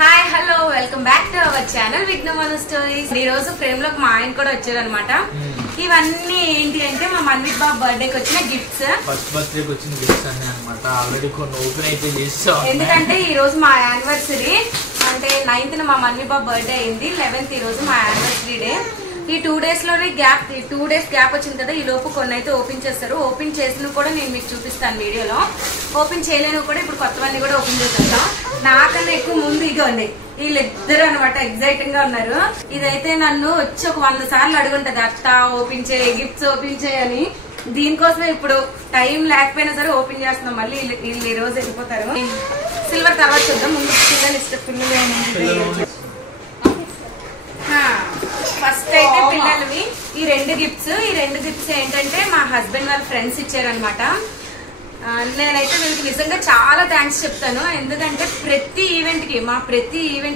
Hi hello welcome back to our channel విఘ్నమను stories. ఈ రోజు ఫ్రేమ్ లోకి మా ఆయన కూడా వచ్చారు అనమాట. ఇవన్నీ ఏంటి అంటే మా మన్విత్ బాబు బర్త్డేకి వచ్చిన గిఫ్ట్స్. ఫస్ట్ బర్త్డేకి వచ్చిన గిఫ్ట్స్ అన్నీ అనమాట. ఆల్రెడీ కొన్ని ఓపెన్ అయితే చేస్తాం. ఎందుకంటే ఈ రోజు మా యానివర్సరీ, అంటే 9th మా మన్విత్ బాబు బర్త్డే అయింది, 11th ఈ రోజు మా యానివర్సరీ డే. ఈ 2 days లోనే గ్యాప్, 2 days గ్యాప్ వచ్చింది కదా, ఈ లోపు కొన్ని అయితే ఓపెన్ చేస్తారు. ఓపెన్ చేసినవి కూడా నేను మీకు చూపిస్తాను వీడియోలో. ఓపెన్ చేయలేను కూడా ఇప్పుడు కొత్తవన్నీ కూడా ఓపెన్ చేసేస్తాం. నాకన్నా ఎక్కువ ముందు ఇగోండి వీళ్ళిద్దరు అనమాట ఎగ్జైటింగ్ గా ఉన్నారు. ఇదైతే నన్ను వచ్చి ఒక 100 సార్లు అడుగుంటది, అత్త ఓపెన్ చేయి, గిఫ్ట్స్ ఓపెన్ చేయని. దీనికోసమే ఇప్పుడు టైం లేకపోయినా సరే ఓపెన్ చేస్తున్నాం. మళ్ళీ వీళ్ళు ఈ రోజు వెళ్ళిపోతారు. సిల్వర్ తర్వాత చూద్దాం. ముందు పిల్లలు ఫస్ట్ అయితే పిల్లలవి ఈ 2 గిఫ్ట్స్ ఏంటంటే మా హస్బెండ్ వాళ్ళ ఫ్రెండ్స్ ఇచ్చారనమాట. నేనైతే వీళ్ళకి నిజంగా చాలా థ్యాంక్స్ చెప్తాను. ఎందుకంటే ప్రతి ఈవెంట్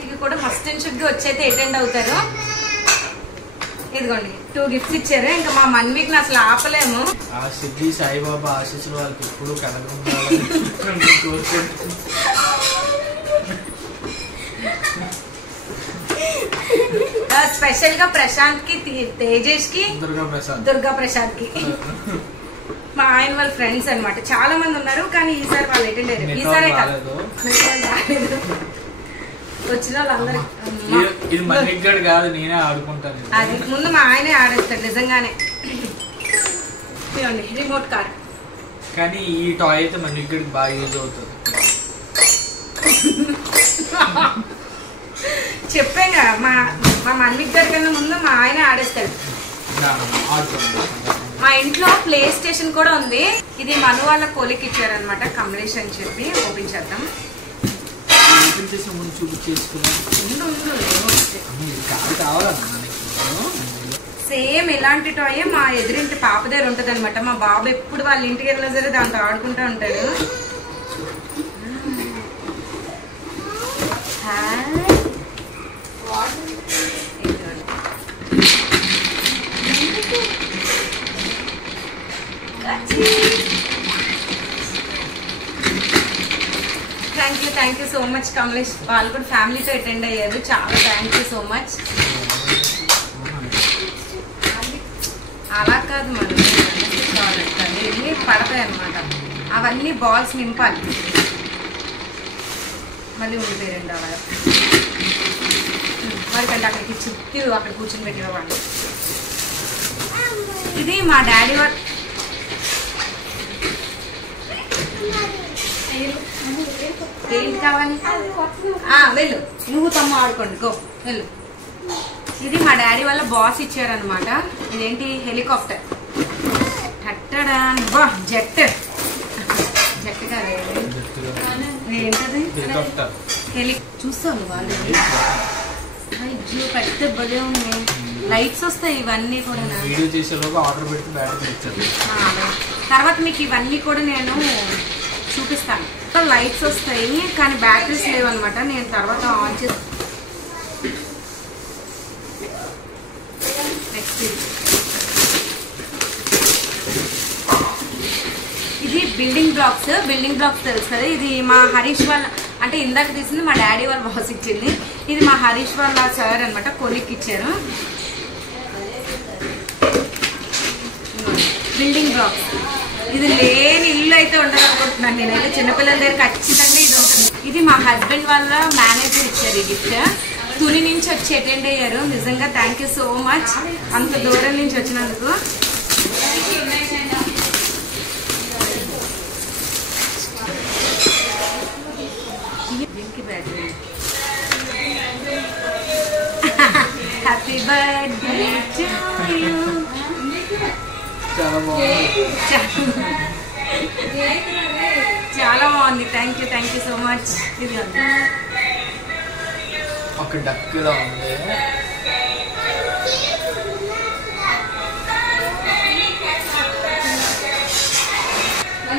కి కూడా మస్ట్ అండ్ షుడ్ గా వచ్చి అయితే అటెండ్ అవుతారు. ఇదిగోండి 2 గిఫ్ట్స్ ఇచ్చారు. ఇంకా మా మన్వికి అసలు ఆపలేము. ఆ సిద్ధి సాయిబాబా ఆశీస్సులు వాళ్ళకి ఎప్పుడు కలగకుండా కోరుకుంటున్నాను. స్పెషల్ గా ప్రశాంత్ కి, తేజేష్ కి, దుర్గా ప్రసాద్ కి మా ఆయన వాళ్ళ ఫ్రెండ్స్ అనమాట. చాలా మంది ఉన్నారు కానీ ఈసారి వాళ్ళు అటెండ్ అయ్యారు. ఈసారి వచ్చిన వాళ్ళందరూ అది ముందు మా ఆయనే ఆడేస్తాడు నిజంగానే. Remote car. కానీ ఈ టాయ్ అయితే మన ఇక్కడికి బాగా యూజ్ అవుతుంది. చెప్పాం కదా, మా మన్విక్ గారి కన్నా ముందు మా ఆయన ఆడేస్తాడు. మా ఇంట్లో ప్లే స్టేషన్ కూడా ఉంది. ఇది మన వాళ్ళ కోలికి ఇచ్చారనమాట, కమలేష్ అని చెప్పి. ఓపెన్ చేద్దాం. సేమ్ ఇలాంటి టాయ్ మా ఎదురింటి పాప దగ్గర ఉంటది అనమాట. మా బాబు ఎప్పుడు వాళ్ళ ఇంటికి వెళ్ళినా సరే దాంతో ఆడుకుంటూ ఉంటాడు. Thank you so much Kamlesh. వాళ్ళు కూడా ఫ్యామిలీతో అటెండ్ అయ్యారు. చాలా థ్యాంక్ యూ సో మచ్. అలా కాదు, మనం ఇవన్నీ పడతాయి అన్నమాట. అవన్నీ బాల్స్ నింపాలి. మళ్ళీ ఉండిపోయారండి అలాగా. వారికంటే అక్కడికి చుట్టూ అక్కడ కూర్చొని పెట్టేవాళ్ళు. ఇది మా డాడీ వాళ్ళు. ఏంటి కావాలి? వెళ్ళు, నువ్వు తమ్మ ఆడుకోండి, గో వెళ్ళు. ఇది మా డాడీ వాళ్ళ బాస్ ఇచ్చారనమాట. ఇదేంటి హెలికాప్టర్. కట్టడా జెట్ కాదు, ఏంటది? హెలి. చూస్తాను వాళ్ళు పెద్ద బలే ఉన్నాయి. లైట్స్ వస్తాయి ఇవన్నీ కూడా. తర్వాత మీకు ఇవన్నీ కూడా నేను చూపిస్తాను. లైట్స్ వస్తాయి కానీ బ్యాటరీస్ లేవు అనమాట. నేను తర్వాత ఆన్ చేసి ఇది బిల్డింగ్ బ్లాక్స్ తెలుసు కదా. ఇది మా హరీష్ వాళ్ళ, అంటే ఇందాక తీసింది మా డాడీ వాళ్ళ బాస్ ఇచ్చింది. ఇది మా హరీష్ వాళ్ళ సార్ అనమాట, కొలిక్ ఇచ్చారు. Building blocks. ఇది లేని ఇల్లు అయితే ఉండదు అనుకుంటున్నాను నేనైతే. చిన్నపిల్లల దగ్గర ఖచ్చితంగా ఇది ఉంటుంది. ఇది మా హస్బెండ్ వాళ్ళ మేనేజర్ ఇచ్చారు ఈ గిఫ్ట్. తుని నుంచి వచ్చి అటెండ్ అయ్యారు. నిజంగా థ్యాంక్ యూ సో మచ్ అంత దూరం నుంచి వచ్చినందుకు. Happy birthday to you. చాలా బాగుంది. Thank you so much. ఇది ఒక డక్కులా ఉంది.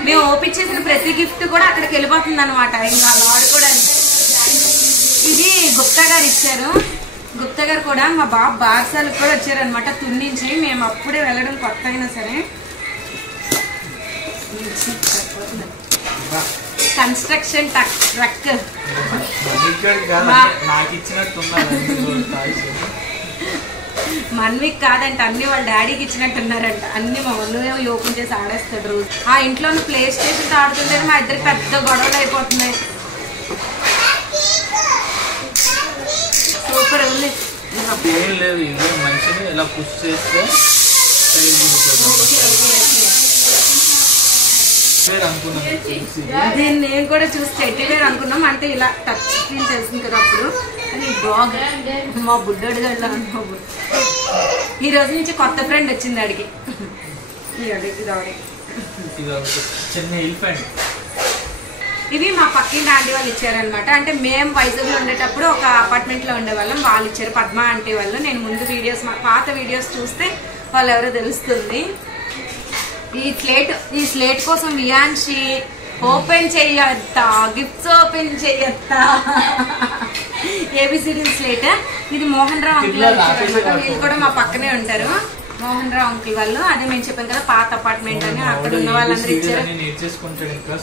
మేము ఓపెన్ చేసిన ప్రతి గిఫ్ట్ కూడా అక్కడికి వెళ్ళిపోతుంది అనమాట. ఇంకా వాళ్ళు ఆడుకోవడానికి. ఇది గుప్తా గారు ఇచ్చారు. గుప్తా గారు కూడా మా బాబు బార్సాలకు కూడా వచ్చారనమాట తుని నుంచి. మేము అప్పుడే వెళ్ళడం కొత్త అయినా సరే. కన్స్ట్రక్షన్ ట్రక్ నాకు ఇచ్చినట్టు మన్విక్ కాదంట, అన్ని వాళ్ళ డాడీకి ఇచ్చినట్టున్నారంట. అన్ని మా మమ్మీ ఓపెన్ చేసి ఆడేస్తాడు రోజు. ఆ ఇంట్లో ప్లే స్టేషన్ ఆడుతుంటే మా ఇద్దరికి పెద్ద గొడవలు అయిపోతున్నాయి. సూపర్ ఉంది. ఏం లేదు, ఇదే మంచిగా ఇలా పుష్ చేస్తే దీన్ని నేను కూడా చూసి టెడ్డీబేర్ అనుకున్నాం. అంటే ఇలా టచ్ స్క్రీన్ తెలిసింది కదా అప్పుడు. అది డాగ్ మా బుడ్డోడు గడ్డ. ఈ రోజు నుంచి కొత్త ఫ్రెండ్ వచ్చింది అడిగి. చిన్న ఎలిఫెంట్. ఇవి మా పక్కింటి ఆంటీ వాళ్ళు ఇచ్చారనమాట. అంటే మేము వైజాగ్ లో ఉండేటప్పుడు ఒక అపార్ట్మెంట్ లో ఉండేవాళ్ళం. వాళ్ళు ఇచ్చారు, పద్మ ఆంటీ వాళ్ళు. నేను ముందు వీడియోస్, పాత వీడియోస్ చూస్తే వాళ్ళు ఎవరో తెలుస్తుంది. ఈ స్లేట్ కోసం వియాన్షి ఓపెన్ చెయ్యొద్దా, గిఫ్ట్స్ ఓపెన్ చెయ్యొద్దా. ABCD slate. ఇది మోహన్ రావు అంకుల్ వీళ్ళు కూడా మా పక్కనే ఉంటారు. మోహన్ రావు అంకుల్ వాళ్ళు. అదే మేము చెప్పాం కదా పాత అపార్ట్మెంట్ అని. అక్కడ ఉన్న వాళ్ళందరూ ఇచ్చారు.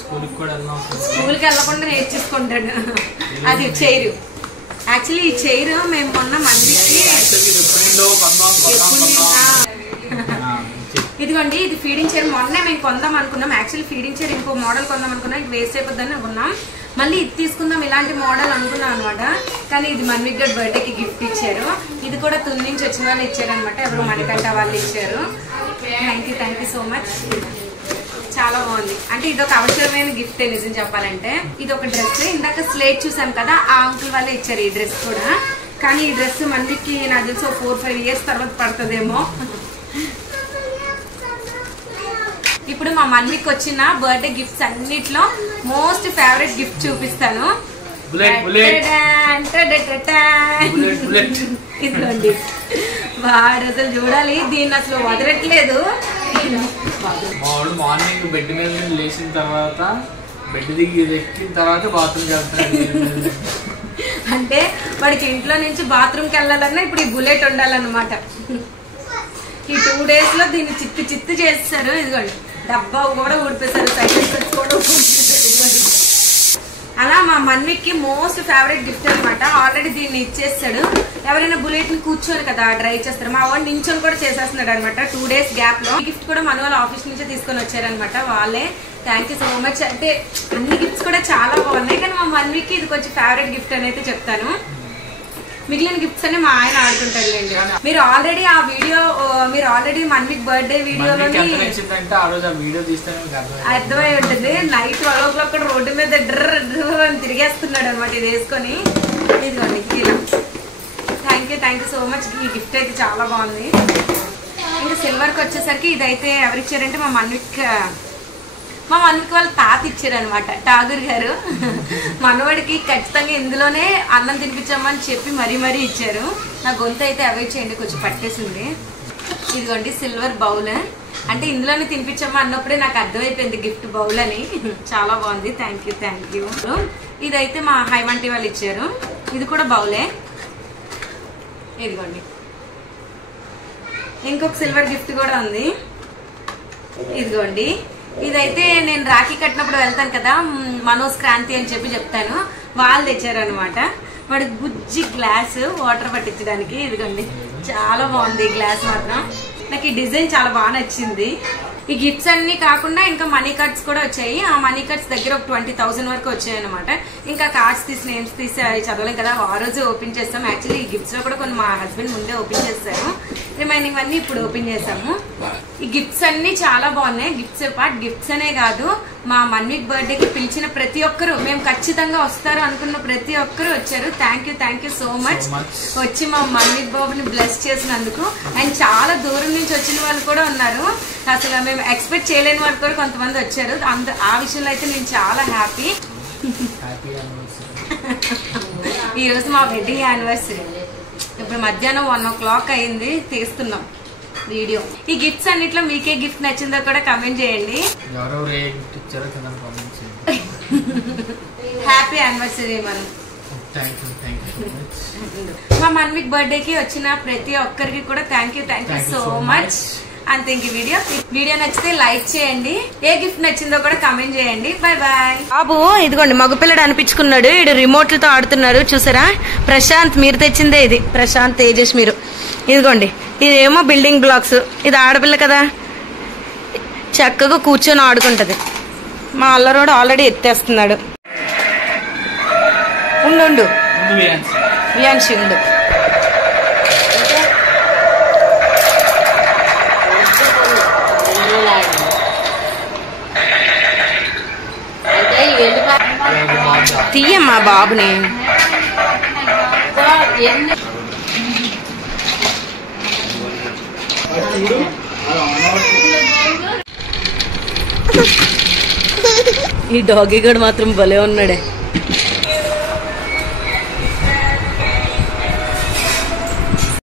స్కూల్కి వెళ్ళకుండా నేర్చేసుకుంటాడు. అది చైరు. యాక్చువల్లీ ఈ చైరు మేము మొన్న మందికి ఇదిగోండి, ఇది ఫీడింగ్ చైర్. మొన్న మేము కొందాం అనుకున్నాం. యాక్చువల్లీ ఫీడింగ్ చైర్ ఇంకో మోడల్ కొందాం అనుకున్నాం. ఇది వేస్ట్ అయిపోద్దని అనుకున్నాం. మళ్ళీ ఇది తీసుకుందాం ఇలాంటి మోడల్ అనుకున్నాం అనమాట. కానీ ఇది మన్విక్ గడ్ బర్త్డేకి గిఫ్ట్ ఇచ్చారు. ఇది కూడా తుని నుంచి వచ్చిన వాళ్ళు ఇచ్చారు అనమాట. ఎవరు మణికంఠ వాళ్ళు ఇచ్చారు. Thank you so much. చాలా బాగుంది. అంటే ఇది ఒక అవసరమైన గిఫ్ట్ నిజం చెప్పాలంటే. ఇది ఒక డ్రెస్. ఇందాక స్లేట్ చూసాం కదా, ఆ అంకుల్ వాళ్ళే ఇచ్చారు ఈ డ్రెస్ కూడా. కానీ ఈ డ్రెస్ మన్విక్కి నాకు తెలిసి 4-5 ఇయర్స్ తర్వాత పడుతుందేమో. ఇప్పుడు మా మన్విక్ వచ్చిన బర్త్డే గిఫ్ట్స్ అన్నిట్లో మోస్ట్ ఫేవరెట్ గిఫ్ట్ చూపిస్తాను. ఇదిగోండి, వాడు అసలు చూడాలి, దీన్ని అసలు వదలట్లేదు. మార్నింగ్ బెడ్ మీద లేచిన తర్వాత బెడ్ దిగి ఎక్కిన తర్వాత బాత్రూమ్ వెళ్తాడు. అంటే వాడికి ఇంట్లో నుంచి బాత్రూమ్కి వెళ్ళాలన్నా ఇప్పుడు ఈ బుల్లెట్ ఉండాలన్నమాట. ఈ 2 days లో దీన్ని చిత్తు చేస్తారు. ఇదిగోండి, డబ్బా కూడా ఊడిపేశారు, సైకిల్ కూడా ఊడిపేశారు. అలా మా మన్విక్కి మోస్ట్ ఫేవరెట్ గిఫ్ట్ అనమాట. ఆల్రెడీ దీన్ని ఇచ్చేస్తాడు. ఎవరైనా బుల్లెట్ ని కూర్చొని కదా డ్రైవ్ చేస్తారు. మా వాడు నించొని కూడా చేసేస్తున్నాడు అనమాట 2 days గ్యాప్ లో. ఈ గిఫ్ట్ కూడా మన వాళ్ళ ఆఫీస్ నుంచే తీసుకొని వచ్చారనమాట వాళ్ళే. Thank you so much. అంటే అన్ని గిఫ్ట్స్ కూడా చాలా బాగున్నాయి. కానీ మా మన్విక్కి ఇది కొంచెం ఫేవరెట్ గిఫ్ట్ అని అయితే చెప్తాను. మిగిలిన గిఫ్ట్స్ అన్ని మా ఆయన ఆడుకుంటారులేండి. మీరు ఆల్రెడీ మన్విక్ బర్త్డే వీడియోలోని అర్థమై ఉంటుంది. నైట్ 12 o'clock కూడా రోడ్డు మీద డ్రర్ అని తిరిగేస్తున్నాడు అనమాట ఇది వేసుకొని. ఇదిగోండి ఇలా. Thank you so much. ఈ గిఫ్ట్ అయితే చాలా బాగుంది. ఇంకా సిల్వర్కి వచ్చేసరికి ఇదైతే ఎవరిచ్చారంటే మా మన్విక్ వాళ్ళ తాత ఇచ్చారనమాట, ఠాగూర్ గారు. మనవాడికి ఖచ్చితంగా ఇందులోనే అన్నం తినిపించామని చెప్పి మరీ ఇచ్చారు. నా గొంతు అయితే అవాయిడ్ చేయండి, కొంచెం పట్టేసింది. ఇదిగోండి సిల్వర్ బౌల్. అంటే ఇందులోనే తినిపించామా అన్నప్పుడే నాకు అర్థమైపోయింది గిఫ్ట్ బౌల్ అని. చాలా బాగుంది. Thank you. ఇదైతే మా హైమంటి వాళ్ళు ఇచ్చారు. ఇది కూడా బౌలే. ఇదిగోండి, ఇంకొక సిల్వర్ గిఫ్ట్ కూడా ఉంది. ఇదిగోండి, ఇదైతే నేను రాఖీ కట్టినప్పుడు వెళ్తాను కదా, మనోజ్ క్రాంతి అని చెప్పి చెప్తాను, వాళ్ళు తెచ్చారనమాట. వాడి గుజ్జి గ్లాస్ వాటర్ పట్టించడానికి. ఇదిగోండి, చాలా బాగుంది ఈ గ్లాస్ మాత్రం. నాకు ఈ డిజైన్ చాలా బాగా నచ్చింది. ఈ గిఫ్ట్స్ అన్ని కాకుండా ఇంకా మనీ కార్డ్స్ కూడా వచ్చాయి. ఆ మనీ కార్డ్స్ దగ్గర ఒక 20,000 వరకు వచ్చాయి అనమాట. ఇంకా కార్డ్స్ తీసి నేమ్స్ తీసి అవి చదవలేం కదా, ఆ రోజు ఓపెన్ చేస్తాం. యాక్చువల్లీ ఈ గిఫ్ట్స్ లో కూడా కొన్ని మా హస్బెండ్ ముందే ఓపెన్ చేస్తారు. రిమైనింగ్ అన్ని ఇప్పుడు ఓపెన్ చేసాము. ఈ గిఫ్ట్స్ అన్ని చాలా బాగున్నాయి. గిఫ్ట్స్ పార్ట్ గిఫ్ట్స్ అనే కాదు, మా మన్విక్ బర్త్డేకి పిలిచిన ప్రతి ఒక్కరు, మేము ఖచ్చితంగా వస్తారు అనుకున్న ప్రతి ఒక్కరు వచ్చారు. Thank you so much. వచ్చి మా మన్విక్ బాబుని బ్లెస్ చేసినందుకు. అండ్ చాలా దూరం నుంచి వచ్చిన వాళ్ళు కూడా ఉన్నారు. అసలు మేము ఎక్స్పెక్ట్ చేయలేని వాళ్ళు కూడా కొంతమంది వచ్చారు. ఆ విషయంలో అయితే నేను చాలా హ్యాపీ. ఈ రోజు మా వెడ్డింగ్ యానివర్సరీ. ఇప్పుడు మధ్యాహ్నం 1 o'clock అయింది, తీస్తున్నాం వీడియో. ఈ గిఫ్ట్స్ అన్నిట్లో మీకే గిఫ్ట్ నచ్చిందో కూడా కమెంట్ చేయండి. హ్యాపీ యానివర్సరీ మనం. మా మన్విక్ బర్త్డేకి వచ్చిన ప్రతి ఒక్కరికి కూడా థ్యాంక్ యూ సో మచ్. అంతే ఇంక వీడియో నచ్చితే లైక్ చేయండి, ఏ గిఫ్ట్ నచ్చిందో కూడా కామెంట్ చేయండి. Bye bye. బాబు ఇదిగోండి మగపిల్లడు అనిపించుకున్నాడు, ఇడు రిమోట్లతో ఆడుతున్నారు చూసారా. ప్రశాంత్ మీరు తెచ్చిందే ఇది, ప్రశాంత్ తేజస్ మీరు. ఇదిగోండి ఇదేమో బిల్డింగ్ బ్లాక్స్, ఇది ఆడపిల్ల కదా చక్కగా కూర్చొని ఆడుకుంటది. మా అల్లరోడు ఆల్రెడీ ఎత్తేస్తున్నాడు. ఉండు వియాన్షి ఉండు. తీయమ్మా బాబుని. ఈ డాగీ గడు మాత్రం భలే ఉన్నాడే.